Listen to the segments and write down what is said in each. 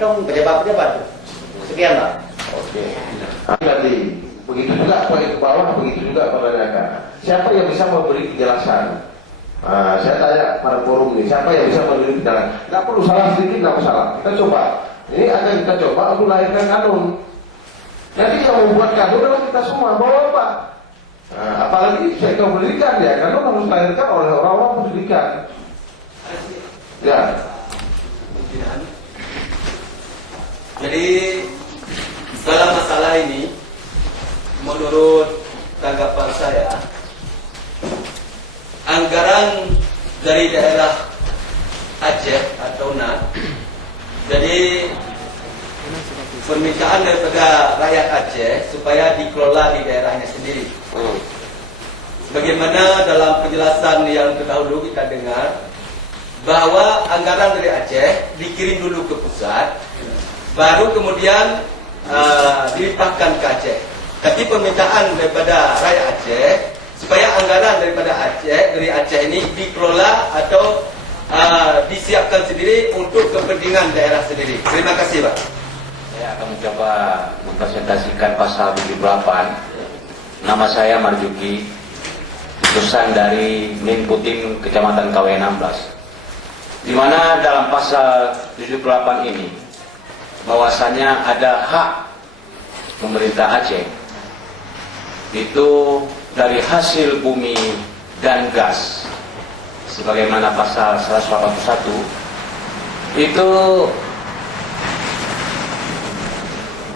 kantong pejabat-pejabat. Sekian Pak. Oke. Nanti begitu juga poin ke bawah, begitu juga pada mereka. Siapa yang bisa memberi kejelasan? Saya tanya pada forum ini, siapa yang bisa memberi kejelasan? Nggak perlu salah sedikit, nggak masalah. Kita coba. Ini akan kita coba untuk lahirkan kanun. Nanti yang membuat kanun adalah kita semua, bahwa Pak. Apalagi sektor pendidikan ya, kanun harus dilahirkan oleh orang-orang pendidikan. Ya. Jadi dalam masalah ini, menurut tanggapan saya, anggaran dari daerah Aceh atau NAT, jadi permintaan daripada rakyat Aceh supaya dikelola di daerahnya sendiri. Bagaimana dalam penjelasan yang terdahulu kita dengar bahwa anggaran dari Aceh dikirim dulu ke pusat, baru kemudian dilimpahkan ke Aceh. Tapi permintaan daripada rakyat Aceh supaya anggaran daripada Aceh, dari Aceh ini dikelola atau disiapkan sendiri untuk kepentingan daerah sendiri. Terima kasih Pak. Saya akan mencoba mempresentasikan pasal 78. Nama saya Marjuki, utusan dari Minputim Kecamatan KW 16. Di mana dalam pasal 78 ini bahwasanya ada hak pemerintah Aceh itu dari hasil bumi dan gas, sebagaimana pasal 181 itu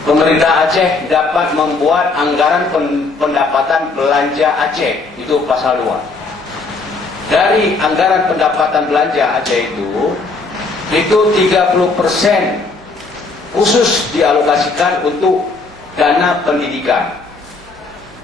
pemerintah Aceh dapat membuat anggaran pendapatan belanja Aceh, itu pasal 2. Dari anggaran pendapatan belanja Aceh itu 30% khusus dialokasikan untuk dana pendidikan.